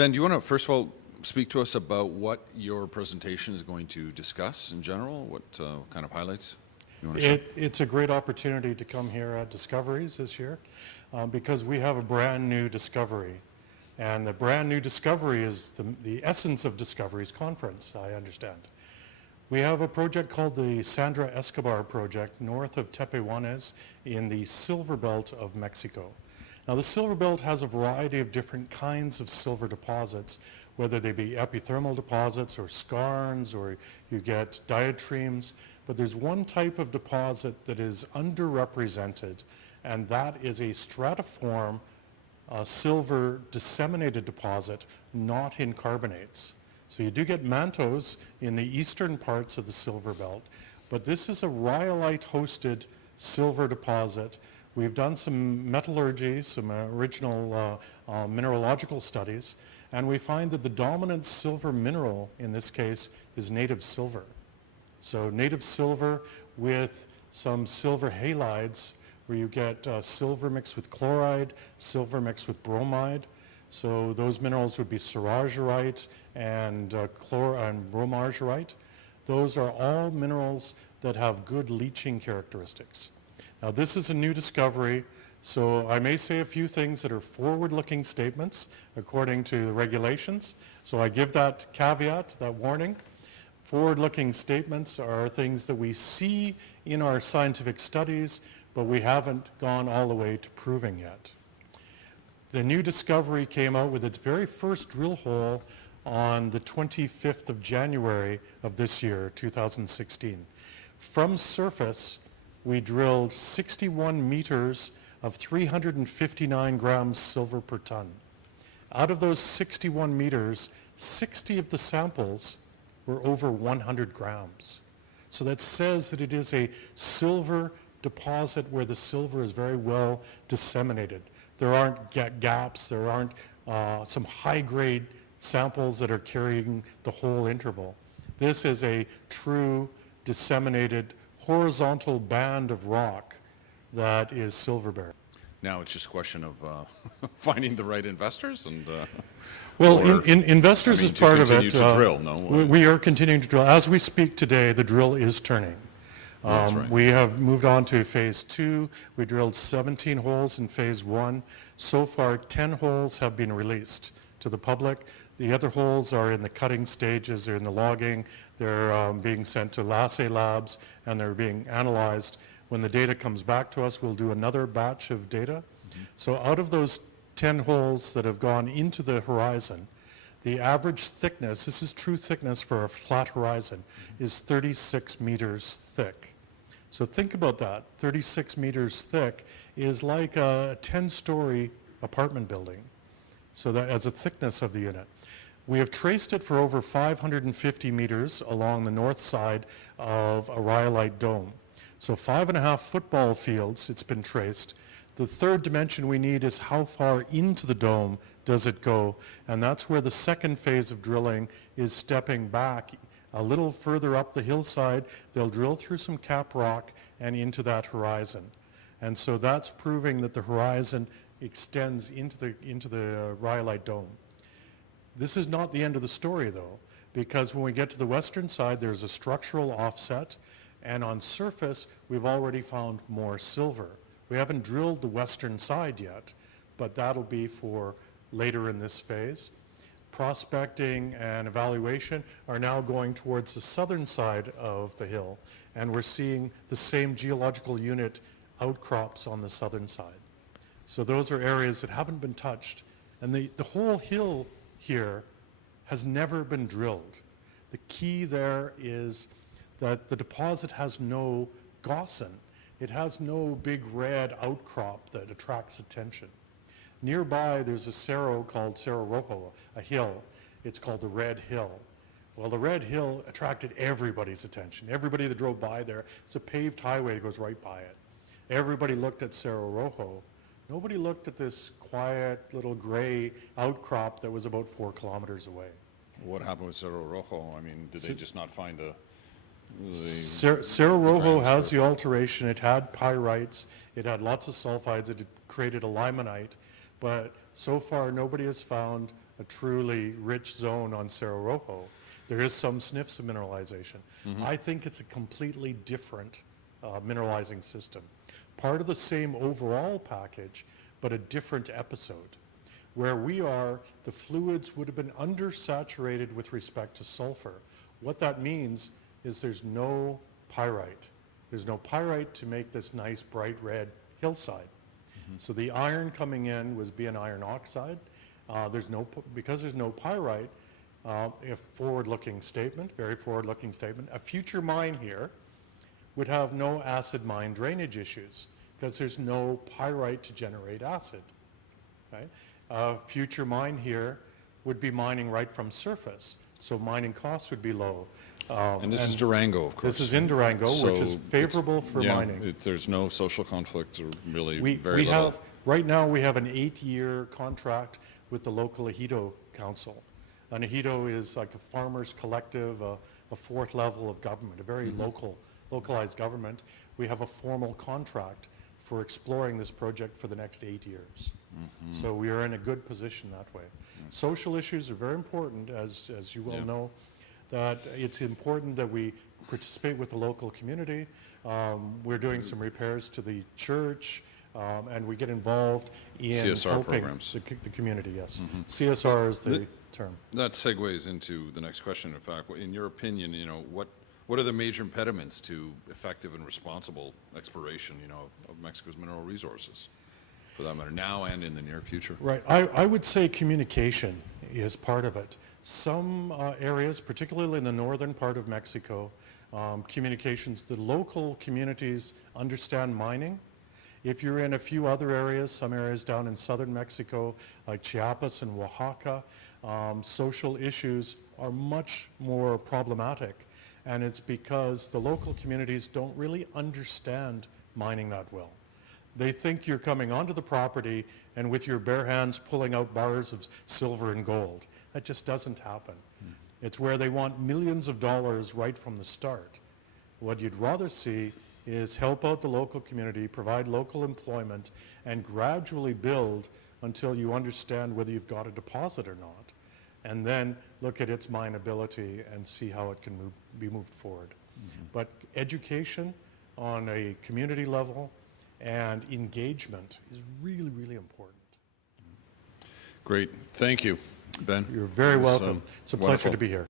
Ben, do you want to first of all speak to us about what your presentation is going to discuss in general? What kind of highlights you want to share? It's a great opportunity to come here at Discoveries this year because we have a brand new discovery. And the brand new discovery is the essence of Discoveries Conference, I understand. We have a project called the Sandra Escobar Project north of Tepehuanes in the Silver Belt of Mexico. Now the Silver Belt has a variety of different kinds of silver deposits, whether they be epithermal deposits or skarns or you get diatremes, but there's one type of deposit that is underrepresented, and that is a stratiform silver disseminated deposit, not in carbonates. So you do get mantos in the eastern parts of the Silver Belt, but this is a rhyolite-hosted silver deposit. We've done some metallurgy, some original mineralogical studies, and we find that the dominant silver mineral in this case is native silver. So native silver with some silver halides where you get silver mixed with chloride, silver mixed with bromide. So those minerals would be cerargyrite and bromargyrite. Those are all minerals that have good leaching characteristics. Now this is a new discovery, so I may say a few things that are forward-looking statements according to the regulations. So I give that caveat, that warning. Forward-looking statements are things that we see in our scientific studies, but we haven't gone all the way to proving yet. The new discovery came out with its very first drill hole on the 25th of January of this year, 2016. From surface, we drilled 61 meters of 359 grams silver per ton. Out of those 61 meters, 60 of the samples were over 100 grams. So that says that it is a silver deposit where the silver is very well disseminated. There aren't gaps, there aren't some high-grade samples that are carrying the whole interval. This is a true disseminated horizontal band of rock that is silver-bearing. Now it's just a question of finding the right investors and... Well, investors is part of it. To continue to drill, no? We are continuing to drill. As we speak today, the drill is turning. That's right. We have moved on to phase 2. We drilled 17 holes in phase 1. So far, 10 holes have been released to the public. The other holes are in the cutting stages, they're in the logging, they're being sent to Lasse Labs, and they're being analyzed. When the data comes back to us, we'll do another batch of data. Mm-hmm. So out of those 10 holes that have gone into the horizon, the average thickness, this is true thickness for a flat horizon, is 36 meters thick. So think about that. 36 meters thick is like a 10-story apartment building. So that as a thickness of the unit. We have traced it for over 550 meters along the north side of a rhyolite dome. So 5.5 football fields it's been traced. The third dimension we need is how far into the dome does it go, and that's where the second phase of drilling is stepping back a little further up the hillside. They'll drill through some cap rock and into that horizon. And so that's proving that the horizon extends into the rhyolite dome. This is not the end of the story though, because when we get to the western side, there's a structural offset, and on surface, we've already found more silver. We haven't drilled the western side yet, but that'll be for later in this phase. Prospecting and evaluation are now going towards the southern side of the hill, and we're seeing the same geological unit outcrops on the southern side. So those are areas that haven't been touched, and the whole hill here has never been drilled. The key there is that the deposit has no gossan. It has no big red outcrop that attracts attention. Nearby, there's a cerro called Cerro Rojo, a hill. It's called the Red Hill. Well, the Red Hill attracted everybody's attention. Everybody that drove by there, it's a paved highway that goes right by it. Everybody looked at Cerro Rojo. Nobody looked at this quiet little gray outcrop that was about 4 kilometers away. What happened with Cerro Rojo? I mean, did they just not find the Cerro Rojo has the alteration. It had pyrites. It had lots of sulfides. It had created a limonite. But so far, nobody has found a truly rich zone on Cerro Rojo. There is some sniffs of mineralization. I think it's a completely different mineralizing system. Part of the same overall package, but a different episode. Where we are, the fluids would have been undersaturated with respect to sulfur. What that means is there's no pyrite. There's no pyrite to make this nice bright red hillside. So the iron coming in was being iron oxide. Because there's no pyrite, a forward-looking statement, very forward-looking statement, a future mine here would have no acid mine drainage issues because there's no pyrite to generate acid. Right? A future mine here would be mining right from surface, so mining costs would be low. And this is Durango, of course. This is in Durango, which is So favorable for yeah, mining. there's no social conflict or really We very little. have, right now, we have an 8-year contract with the local Ejido Council. An Ejido is like a farmers collective, a fourth level of government, a very localized government. We have a formal contract for exploring this project for the next 8 years. So we are in a good position that way. Social issues are very important, as you well know, that it's important that we participate with the local community. We're doing some repairs to the church, and we get involved in CSR helping programs. the community, yes. CSR is the term. That segues into the next question. In fact, in your opinion, what are the major impediments to effective and responsible exploration, of Mexico's mineral resources, for that matter, now and in the near future? Right. I would say communication is part of it. Some areas, particularly in the northern part of Mexico, communications, the local communities understand mining. If you're in a few other areas, some areas down in southern Mexico, like Chiapas and Oaxaca, social issues are much more problematic. And it's because the local communities don't really understand mining that well. They think you're coming onto the property and with your bare hands pulling out bars of silver and gold. That just doesn't happen. It's where they want millions of dollars right from the start. What you'd rather see is help out the local community, provide local employment, and gradually build until you understand whether you've got a deposit or not. And then look at its mineability and see how it can be moved forward. But education on a community level and engagement is really, really important. Great. Thank you, Ben. You're very It was, welcome. It's a pleasure wonderful. to be here.